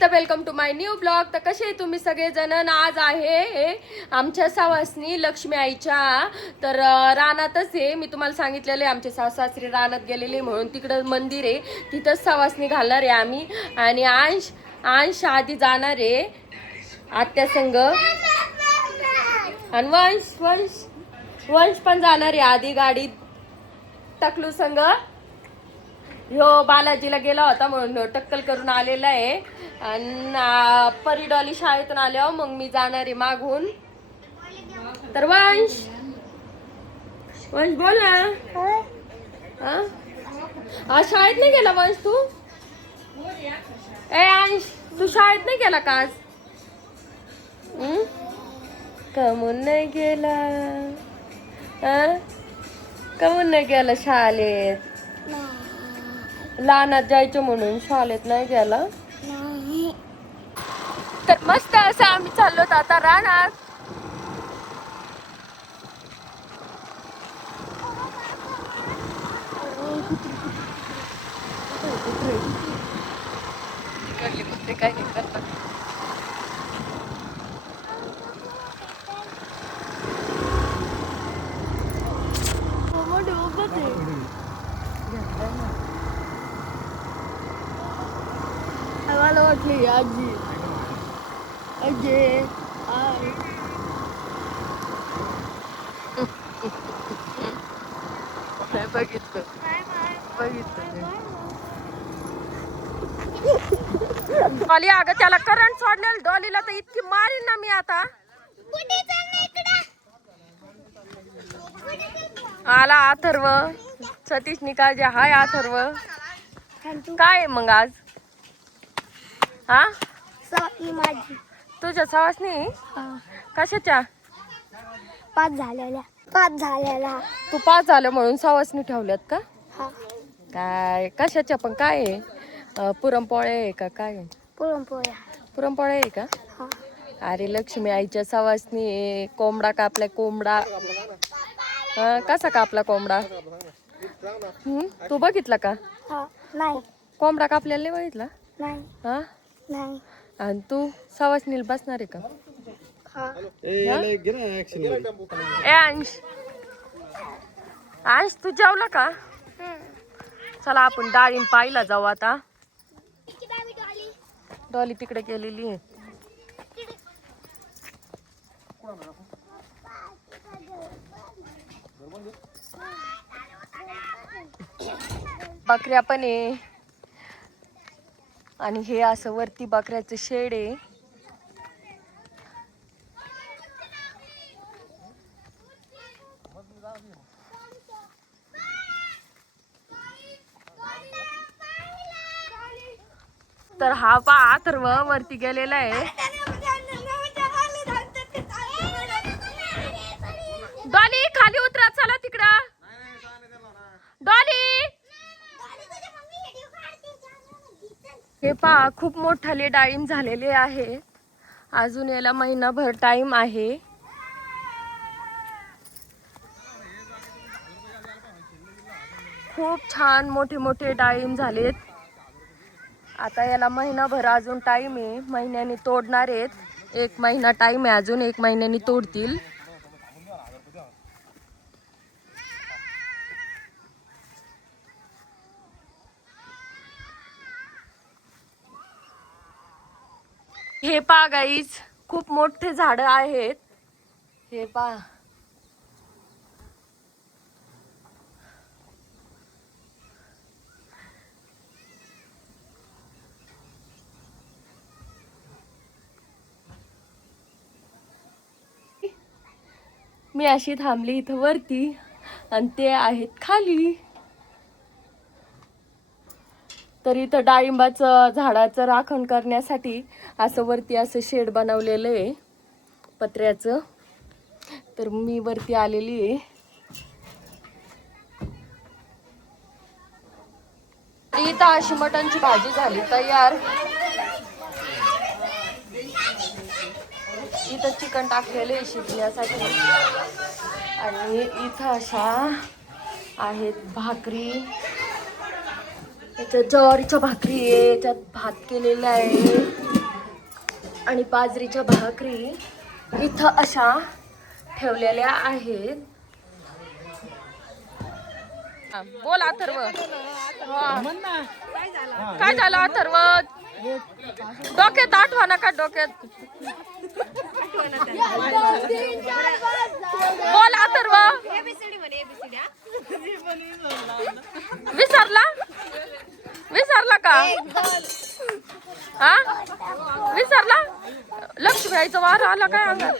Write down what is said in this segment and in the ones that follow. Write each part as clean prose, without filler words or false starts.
तर welcome to my new blog. तर कसे तुम्ही सगळेजण. आज आहे आमच्या सासनी लक्ष्मी आईच्या तर रानातच आहे. मी तुम्हाला सांगितलेलं आहे आमचे सासरी रानात गेलेले म्हणून. तिकडं मंदिर आहे, तिथंच सासनी घालणार आहे आम्ही. आणि अंश आधी जाणार आहे आत्या संग. आणि वंश पण जाणार आहे आधी गाडीत टकलू संग. ह्यो बालाजीला गेला होता म्हणून टक्कल करून आलेला आहे. आणि परी डॉली शाळेतून आल्यावर मग मी जाणार आहे मागून. तर वंश बोल ना. आज शाळेत नाही गेला वंश तू? अंश तू शाळेत नाही गेला का आज? कमून नाही गेला? कमून नाही गेला शाळेत? लहानात जायचं म्हणून शाळेत नाही गेला. तर मस्त असं आम्ही चाललो आता रानात. कुत्रे काय नाही करतात. मला वाटली आजी आजी बघितलं डॉली. अगं त्याला करंट सोडलेलं डॉलीला तर इतकी मारीन ना मी आता. आला अथर्व. सतीश निकाल हाय अथर्व. काय मग आज हा माझी तुझ्या सवासनी कशाच्या? 5 झालेल्या. तू 5 झालं म्हणून सवासनी ठेवल्यात का? काय कशाच्या पण काय आहे? पुरणपोळ्या आहे का काय? पुरणपोळ्या आहे का? अरे लक्ष्मी आईच्या सवासनी कोंबडा कापलाय. कोंबडा कसा कापला कोंबडा? तू बघितला का? नाही कोंबडा कापलेला नाही बघितला? नाही. आणि तू सवासनीला बसणार आहे का? अंश तू जेवला का? चला आपण डाळिंब पाहायला जाऊ आता. डॉली तिकडे गेलेली आहे. बकऱ्या पण आहे. आणि हे असं वरती बकऱ्याचं शेड आहे. तर हा अथर्व वरती गेलेला आहे. डॉली खाली उतरा चला तिकडं. डॉली हे पहा खूप मोठाले डाळिंब झालेले आहे. अजून याला महिनाभर टाइम आहे. खूप छान मोठे मोठे डाळिंब झालेत. आता याला महिनाभर अजून टाइम आहे. महिन्याने तोडणार आहेत. 1 महिना टाइम आहे अजून. 1 महिन्याने तोडतील. हे पहा गाईज खूप मोठे झाड आहेत. हे पहा मी अशी थांबली इथं वरती आणि ते आहेत खाली. तर इथं डाळिंबाचं झाडाचं राखण करण्यासाठी असं वरती असं शेड बनवलेलं आहे पत्र्याचं. तर मी वरती आलेली आहे. इथं अशी मटणची भाजी झाली तयार. इथं चिकन टाकलेले शिजण्यासाठी. आणि इथं अशा आहेत भाकरी. याच्यात ज्वारीच्या भाकरी आहे, याच्यात भात केलेला आहे. आणि बाजरीच्या भाकरी इथं अशा ठेवलेल्या आहेत. बोल अथर्व. काय झालं अथर्व? डोक्यात आठवा नका डोक्यात. बोल अथर्व. विसरला विसरला का? हा विसरला. लक्ष्मी आईचा वार आला काय अंगात?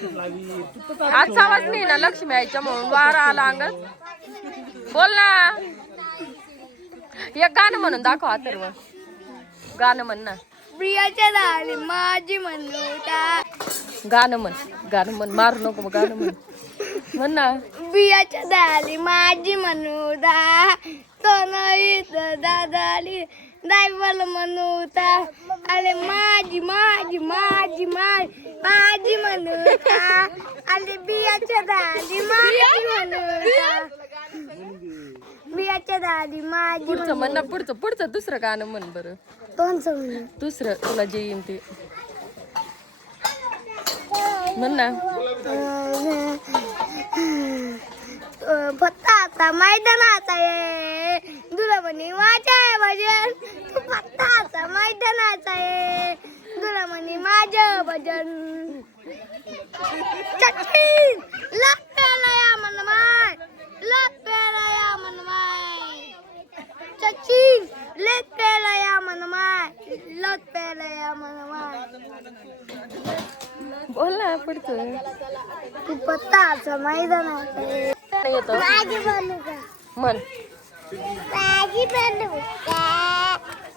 आजचा आवाज नाही ना लक्ष्मी आईच्या म्हणून वार आला अंगात. बोल ना. एक गाणं म्हणून दाखव अथर्व. गाणं म्हण ना. प्रियाच्या दारी माझी मनोता. गाणं म्हण मारू नको मग गाणं म्हण ना. बियाच्या दाली माझी मनोदा तो नाही तर दादाली दायवल मनोता. अरे माझी माझी माझी माझी माझी मनोता. अरे बियाच्या दाली माझी मनोता. बियाच्या दाली माझी. पुढचं म्हण ना. पुढचं दुसरं गाणं म्हण बरं. कोणचं म्हणू? दुसरं तुला जे येईन ते म्हण ना. फक्त आता मैदानाचा ये तुला म्हणे माझ्या भजन. तू फक्त आता मैदानाचा ये तुला म्हणे माझं भजन. सचिन लग प्याला या मनमाय. लग प्याला या मनमाय. सचिन लेग प्याला या मनमाय. लग प्याला या मनमाय. बोल ना पुढचं. तू पत्ता असं मैदानाचा ये. येतं भाजी बनवू का? म्हण. भाजी बनवू का?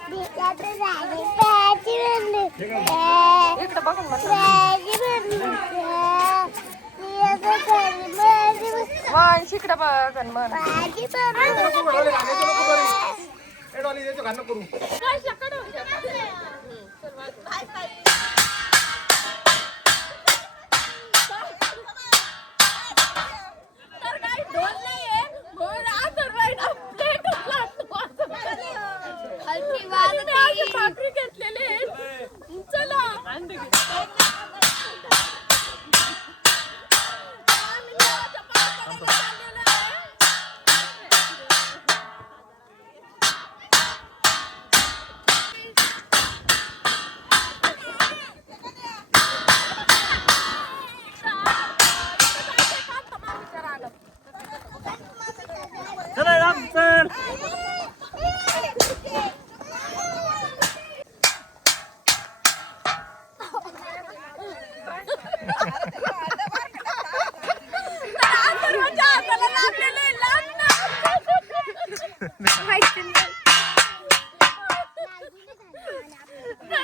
भाजी बनवू का? इकडं बघून म्हण ना. भाजी बनवू का? म्हण शिकडं बघ आणि म्हण. भाजी बनवू का? भाकरी घेतलेले चला.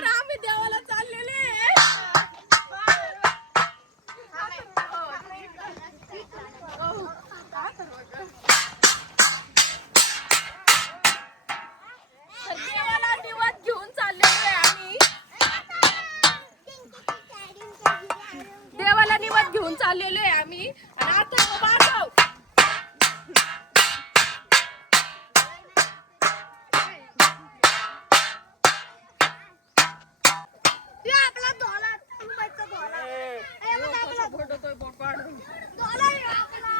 आम्ही देवाला चाललेले. देवाला निवात घेऊन चाललेलो आहे आम्ही. देवाला निवात घेऊन चाललेलो आहे आम्ही. आणि आता बाळगाव आपला धोला मुंबईचा धोला. ए मग आपला धोला आहे आपला.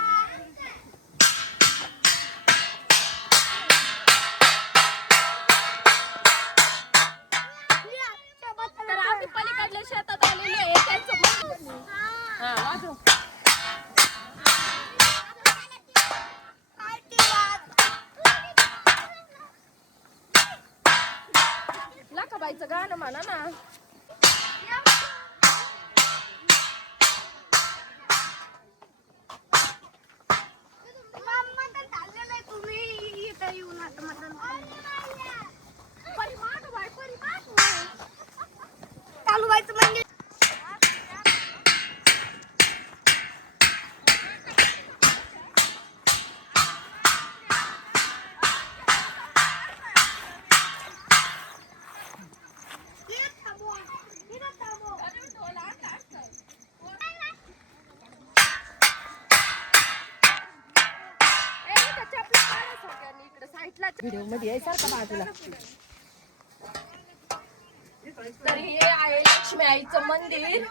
तर आम्ही पलीकडल्या शेतात आलेलो आहे. त्यांचं हा वाजव. लाखाबाईचं गाणं म्हणा ना. मटण खाल्लं नाही तुम्ही इथं येऊन आता मटण चालू व्हायचं म्हणजे. व्हिडिओ मध्ये यायसारखा बाजूला. तर हे आहे लक्ष्मी आईचं मंदिर.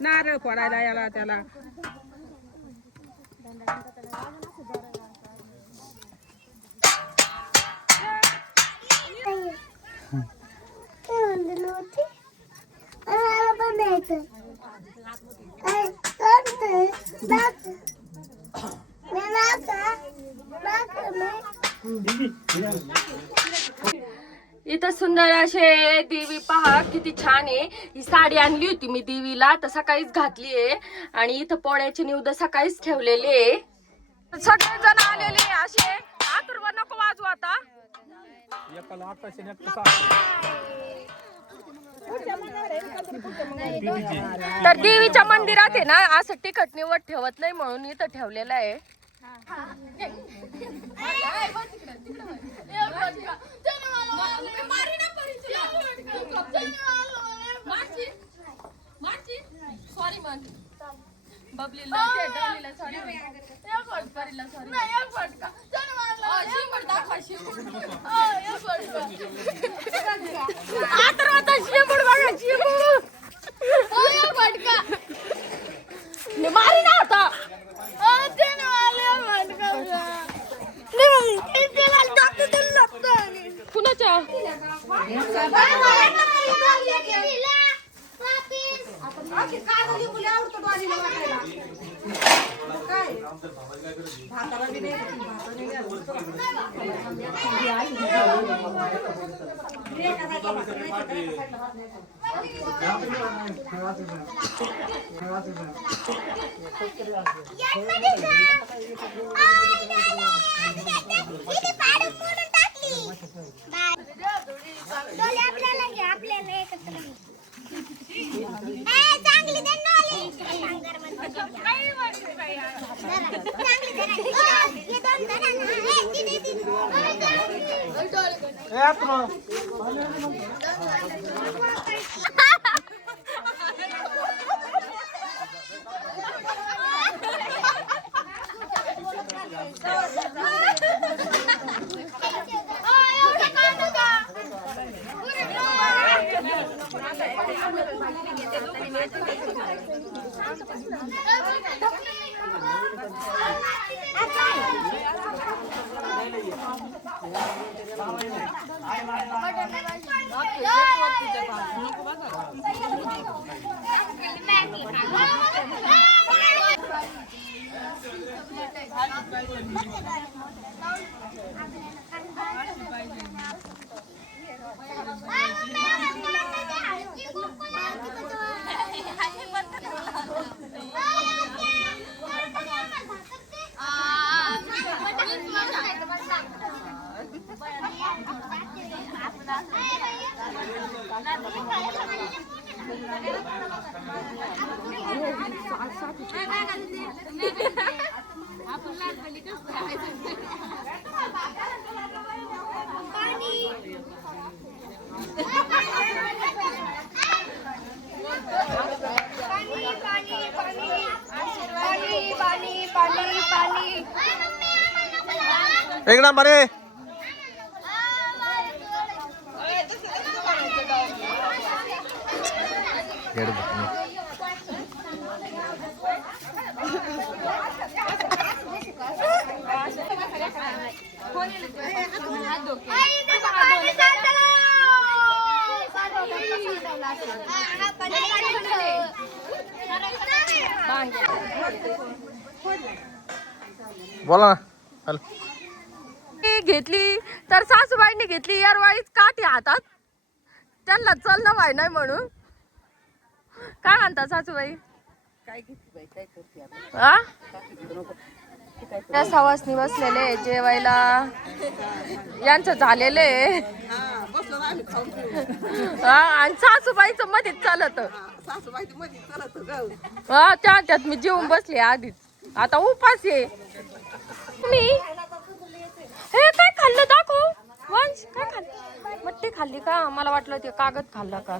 नारळ फोडायला याला त्याला इथं सुंदर असे देवी पहा किती छान आहे. ही साडी आणली होती मी देवीला तर सकाळीच घातली आहे आणि इथं पोळ्याचे निवद सकाळीच ठेवलेले आहे. सगळे जण आलेले असे आतुरवा नको वाजू आता. तर देवीच्या मंदिरात आहे ना असं तिखट निवड ठेवत नाही म्हणून इथं ठेवलेलं आहे. सॉरी मन बबलीला डॉलीला सॉरी एक फटकारीला सॉरी नाही एक फटका चल मारला शिमड दाखवा शिमड एक फटका आता शिमड बघा शिमड एक फटका ने मारी ना आता ते ना आले फटका नाही मग ते मला डॉक्टर दिलं लागतं कुणाच्या एक नंबर आहे. बोला ना. हॅलो. घेतली तर सासूबाईंनी घेतली यारवाळीच काठी हातात त्यांना चलणं व्हाय नाही म्हणून. काय म्हणतात सासूबाई? त्या सवासनी बसलेले जेवायला यांचं झालेले आणि सासूबाईचं मध्येच चालत त्यात मी जेवून बसले आधीच. आता उपास आहे मी. हे काय खाल्लं दाखव वंश काय खाल्लं पट्टी खाल्ली का? मला वाटलं ते कागद खाल्ला का.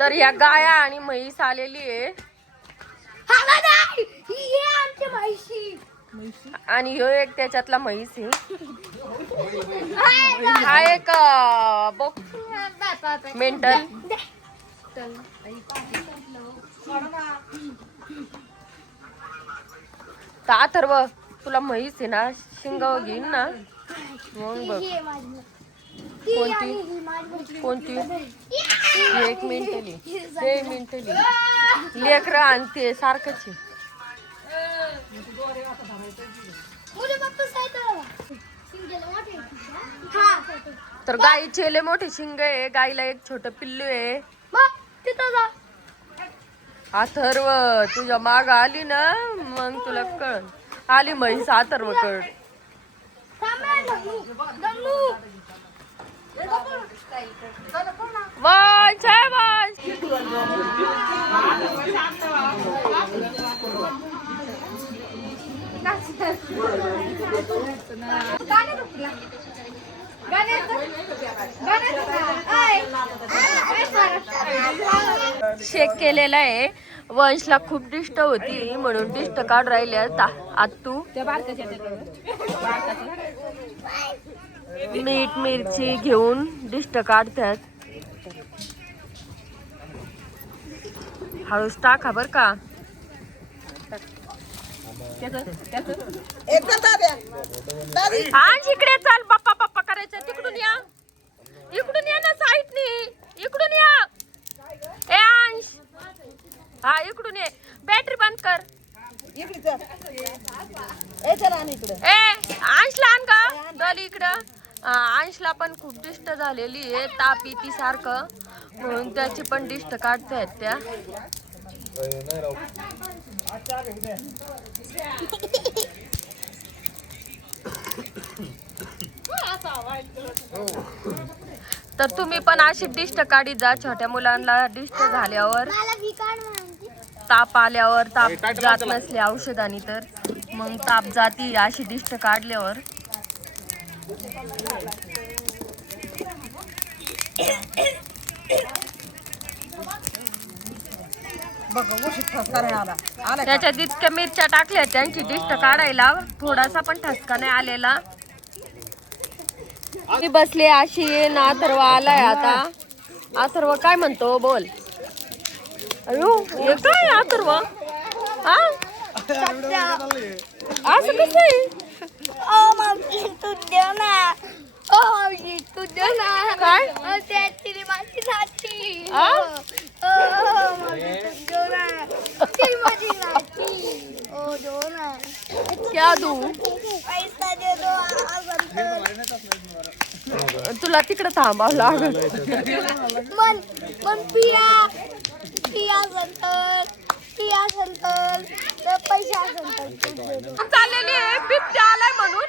तर या गाया आणि म्हैस आलेली आहे आमची म्हैशी. आणि ह्यो एक त्याच्यातला म्हैस आहे. हा एक मेंटल. तर अथर्व तुला म्हैस आहे ना, शिंगाव घेईन ना मग बघ. कोणती एक मेंटली हे मेंटली लेकरं आणि ते सारखंच आहे. तर गाईचे लय मोठे शिंग आहे. गाईला एक छोट पिल्लू आहे. अथर्व तुझ्या माग आली ना मग तुला कळ. आली म्हैस अथर्व कळ. वंश आहे वंश. शेक केलेला आहे. वंशला खूप डिस्ट होती म्हणून डिस्ट काढ राहिली आत्तू. मीठ मिरची घेऊन डिस्ट काढतात. हळूच टाका बर का. आज इकडे चाल. बाप्पा बाप्पा करायचं. तिकडून या. इकडून या ना साईडनी. इकडून या. ए अंश हा इकडून ये. बॅटरी बंद कर. ए अंशला आण का डॉली इकडं. अंशला पण खूप डिस्ट झालेली आहे. ताप येते सारखं म्हणून त्याची पण डिस्ट काढतायत त्या. तर तुम्ही पण अशी डिस्ट काढी जा. छोट्या मुलांना डिस्ट झाल्यावर, ताप आल्यावर, ताप जात नसले औषधानी तर मग ताप जाती अशी डिस्ट काढल्यावर. त्याच्यात इतक्या मिरच्या टाकल्या त्यांची डिस्ट काढायला थोडासा पण ठसका नाही आलेला. मी बसले अशी ना. अथर्व आलाय आता. अथर्व काय म्हणतो बोल. अयो हे काय अथर्व. हा असं कसं आहे. तू देव ना. तू देव ना. काय त्याची माझी साथी. क्या दू. पैसा दे दो. तुला तिकडे थांबावं लागल. पण पिया संतल तर पैसे असेल चाललेली आहे बिबट्या आलाय म्हणून.